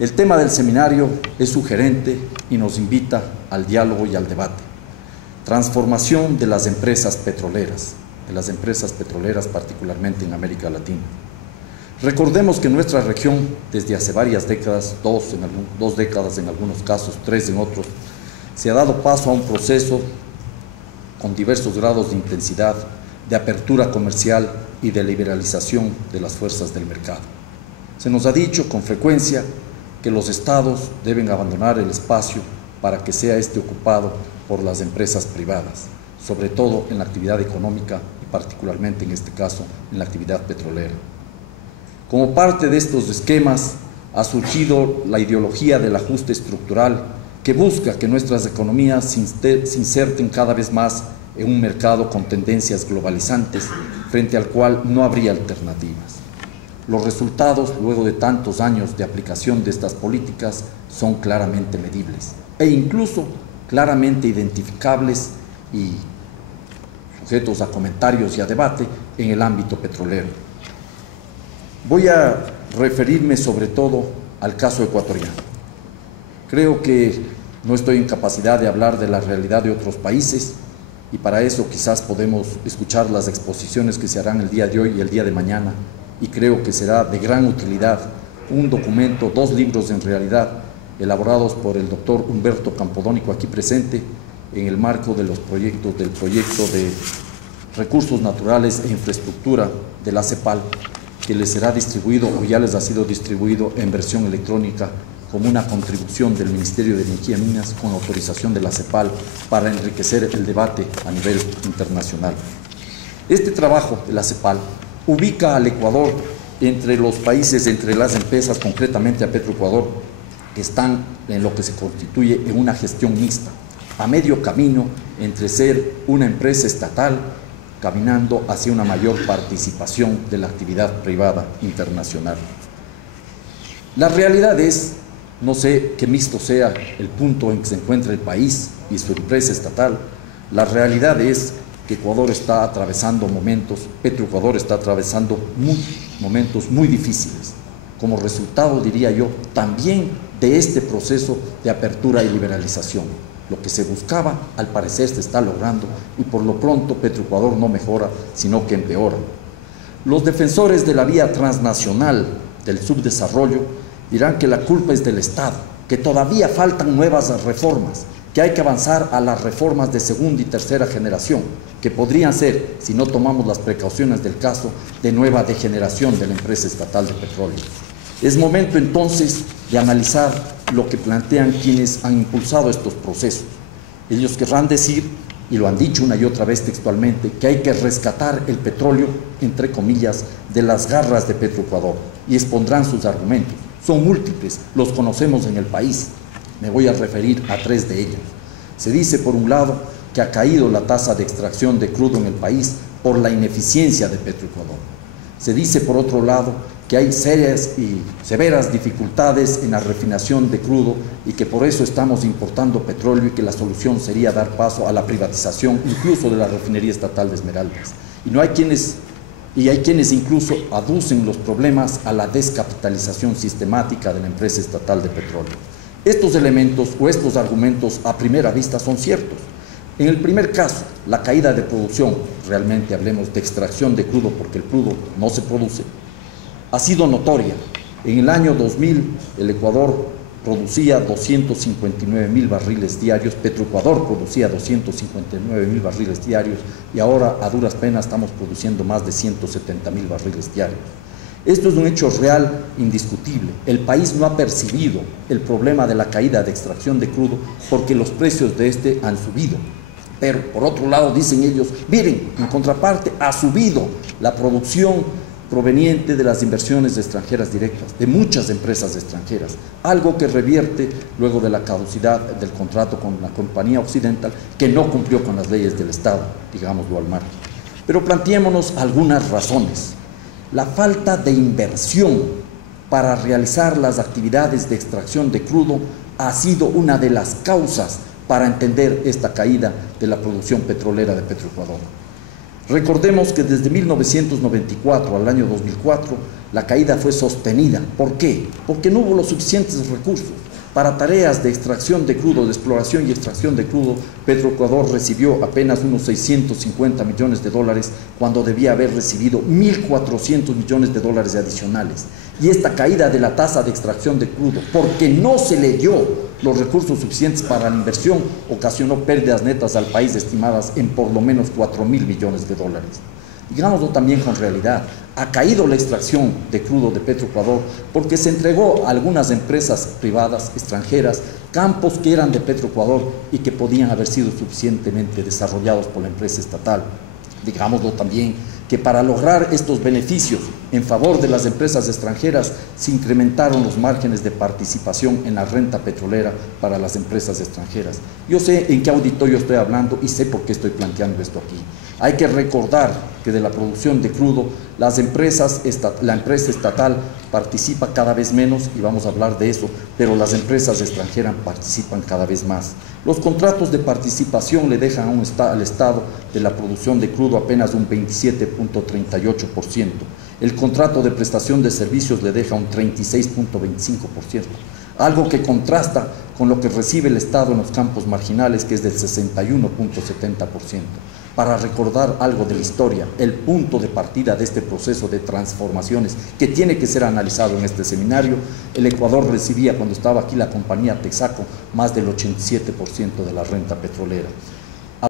El tema del seminario es sugerente y nos invita al diálogo y al debate. Transformación de las empresas petroleras particularmente en América Latina. Recordemos que nuestra región, desde hace varias décadas, dos décadas en algunos casos, 3 en otros, se ha dado paso a un proceso con diversos grados de intensidad, de apertura comercial y de liberalización de las fuerzas del mercado. Se nos ha dicho con frecuencia que los estados deben abandonar el espacio para que sea este ocupado por las empresas privadas, sobre todo en la actividad económica y particularmente en este caso en la actividad petrolera. Como parte de estos esquemas ha surgido la ideología del ajuste estructural que busca que nuestras economías se inserten cada vez más en un mercado con tendencias globalizantes frente al cual no habría alternativas. Los resultados, luego de tantos años de aplicación de estas políticas, son claramente medibles e incluso claramente identificables y sujetos a comentarios y a debate en el ámbito petrolero. Voy a referirme sobre todo al caso ecuatoriano. Creo que no estoy en capacidad de hablar de la realidad de otros países y para eso quizás podemos escuchar las exposiciones que se harán el día de hoy y el día de mañana, y creo que será de gran utilidad un documento, 2 libros en realidad, elaborados por el doctor Humberto Campodónico aquí presente en el marco de del proyecto de recursos naturales e infraestructura de la CEPAL, que les será distribuido o ya les ha sido distribuido en versión electrónica como una contribución del Ministerio de Energía y Minas con autorización de la CEPAL para enriquecer el debate a nivel internacional. Este trabajo de la CEPAL ubica al Ecuador entre los países, entre las empresas, concretamente a Petroecuador, que están en lo que se constituye en una gestión mixta, a medio camino entre ser una empresa estatal caminando hacia una mayor participación de la actividad privada internacional. La realidad es, no sé qué mixto sea el punto en que se encuentra el país y su empresa estatal, la realidad es que Ecuador está atravesando Petroecuador está atravesando momentos muy difíciles, como resultado, diría yo, también de este proceso de apertura y liberalización. Lo que se buscaba, al parecer, se está logrando y por lo pronto Petroecuador no mejora, sino que empeora. Los defensores de la vía transnacional del subdesarrollo dirán que la culpa es del Estado, que todavía faltan nuevas reformas, que hay que avanzar a las reformas de segunda y tercera generación, que podrían ser, si no tomamos las precauciones del caso, de nueva degeneración de la empresa estatal de petróleo. Es momento entonces de analizar lo que plantean quienes han impulsado estos procesos. Ellos querrán decir, y lo han dicho una y otra vez textualmente, que hay que rescatar el petróleo, entre comillas, de las garras de Petroecuador, y expondrán sus argumentos. Son múltiples, los conocemos en el país. Me voy a referir a 3 de ellos. Se dice, por un lado, que ha caído la tasa de extracción de crudo en el país por la ineficiencia de Petroecuador. Se dice, por otro lado, que hay serias y severas dificultades en la refinación de crudo y que por eso estamos importando petróleo y que la solución sería dar paso a la privatización incluso de la refinería estatal de Esmeraldas. Hay quienes incluso aducen los problemas a la descapitalización sistemática de la empresa estatal de petróleo. Estos elementos o estos argumentos a primera vista son ciertos. En el primer caso, la caída de producción, realmente hablemos de extracción de crudo porque el crudo no se produce, ha sido notoria. En el año 2000 el Ecuador producía 259.000 barriles diarios, Petroecuador producía 259.000 barriles diarios y ahora a duras penas estamos produciendo más de 170.000 barriles diarios. Esto es un hecho real, indiscutible. El país no ha percibido el problema de la caída de extracción de crudo porque los precios de este han subido. Pero, por otro lado, dicen ellos, miren, en contraparte, ha subido la producción proveniente de las inversiones extranjeras directas, de muchas empresas extranjeras, algo que revierte luego de la caducidad del contrato con la compañía occidental que no cumplió con las leyes del Estado, digámoslo al margen. Pero planteémonos algunas razones. La falta de inversión para realizar las actividades de extracción de crudo ha sido una de las causas para entender esta caída de la producción petrolera de Petroecuador. Recordemos que desde 1994 al año 2004 la caída fue sostenida. ¿Por qué? Porque no hubo los suficientes recursos. Para tareas de extracción de crudo, de exploración y extracción de crudo, Petroecuador recibió apenas unos 650 millones de dólares cuando debía haber recibido 1.400 millones de dólares adicionales. Y esta caída de la tasa de extracción de crudo, porque no se le dio los recursos suficientes para la inversión, ocasionó pérdidas netas al país estimadas en por lo menos 4.000 millones de dólares. Digámoslo también con realidad, ha caído la extracción de crudo de Petroecuador porque se entregó a algunas empresas privadas extranjeras campos que eran de Petroecuador y que podían haber sido suficientemente desarrollados por la empresa estatal. Digámoslo también que para lograr estos beneficios en favor de las empresas extranjeras se incrementaron los márgenes de participación en la renta petrolera para las empresas extranjeras. Yo sé en qué auditorio estoy hablando y sé por qué estoy planteando esto aquí. Hay que recordar que de la producción de crudo la empresa estatal participa cada vez menos, y vamos a hablar de eso, pero las empresas extranjeras participan cada vez más. Los contratos de participación le dejan al Estado de la producción de crudo apenas un 27.38%. El contrato de prestación de servicios le deja un 36.25%. Algo que contrasta con lo que recibe el Estado en los campos marginales, que es del 61.70%. Para recordar algo de la historia, el punto de partida de este proceso de transformaciones que tiene que ser analizado en este seminario, el Ecuador recibía, cuando estaba aquí la compañía Texaco, más del 87% de la renta petrolera.